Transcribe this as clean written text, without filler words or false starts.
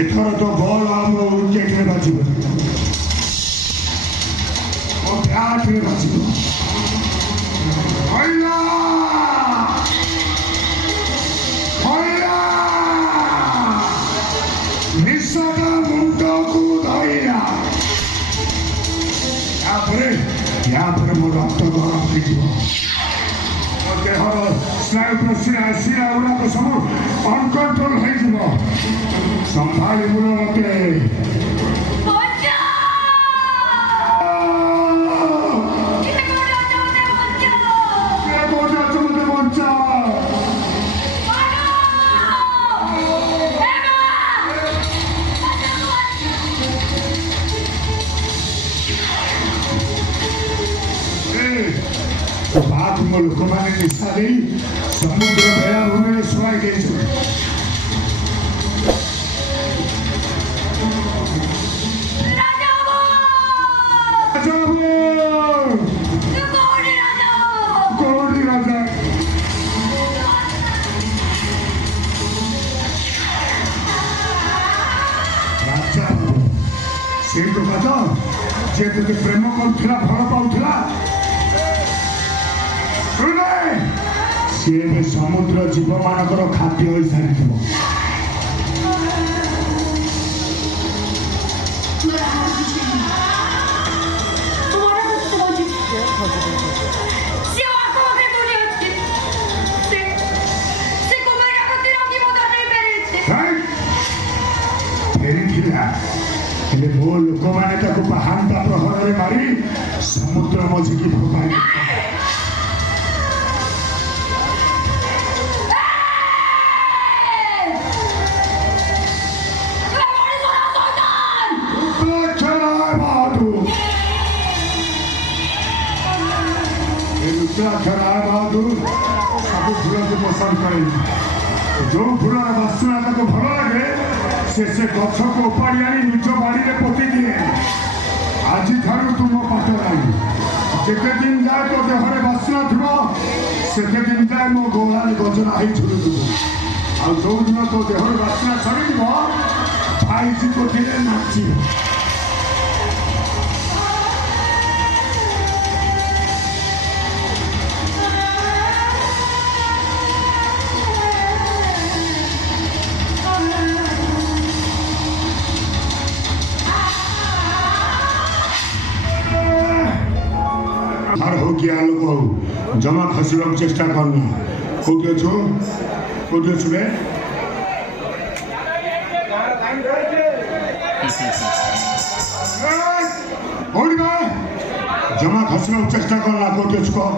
एथर तो बॉल आम विकेट रे बाजिबो और बैट रे बाजिबो हैला हैला निशाटा मुंडो को धइला या पर मो रक्त गरम ହେଇଯିବ देहर स्नायु प्रशिरा शिरा गुड़ाक सब अनकंट्रोल हो संभाली बुल मत लोक मैंने निशा दे समुद्र बेलाभूमि में शुआई गई तो प्रेम करा भल पाला सी समुद्र जीव मानकर खाद्य हो सारी फेरी मो लोक मैंने हांता प्रहर मारी समुद्र मझी की फोपाई बहादुर सब फूल को पसंद करे जो फूलर बास्ना भल लगे से गछ को उपाड़ी आनी निज बाड़ी में पोती दिए आज तुम पाठ लागी जिते दिन जाए तो देहरे बास्ना थी से दिन जाए मो गोला गजना ही झुलुथु आ जो दिन तो देहर बास्ना छड़ी भाई जी को नाची हो गया लोग जमा खसुर चेष्टा करना कौटी अच्छे बे जमा खसुर चेष्टा करना कौटी अच्छे